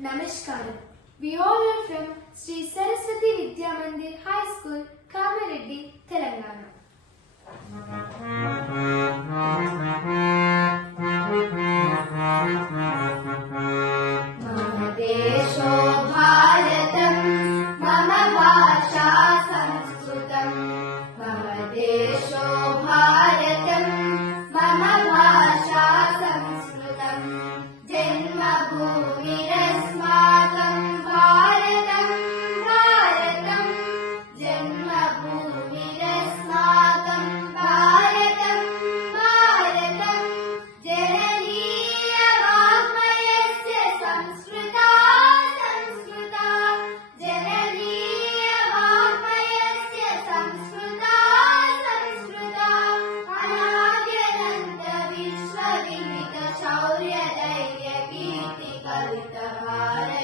Namaskaram. We all are from Sri Saraswati Vidya Mandir High School, Kamareddy, Telangana. Mama Desho Bharatam, Mama Bhasha Sanskritam. Mama Desho Bharatam, Mama Bhasha Sanskritam. Janma Bhumirasmakam Bharatam, Bharatam. Janma Bhumirasmakam Bharatam, Bharatam. Jananiya Vagmayasya Samskrita, Samskrita. Jananiya Vagmayasya Samskrita, Samskrita. Anagyananta Vishwa Vimita Shaurya Dairya Kirti Kalita Bharata.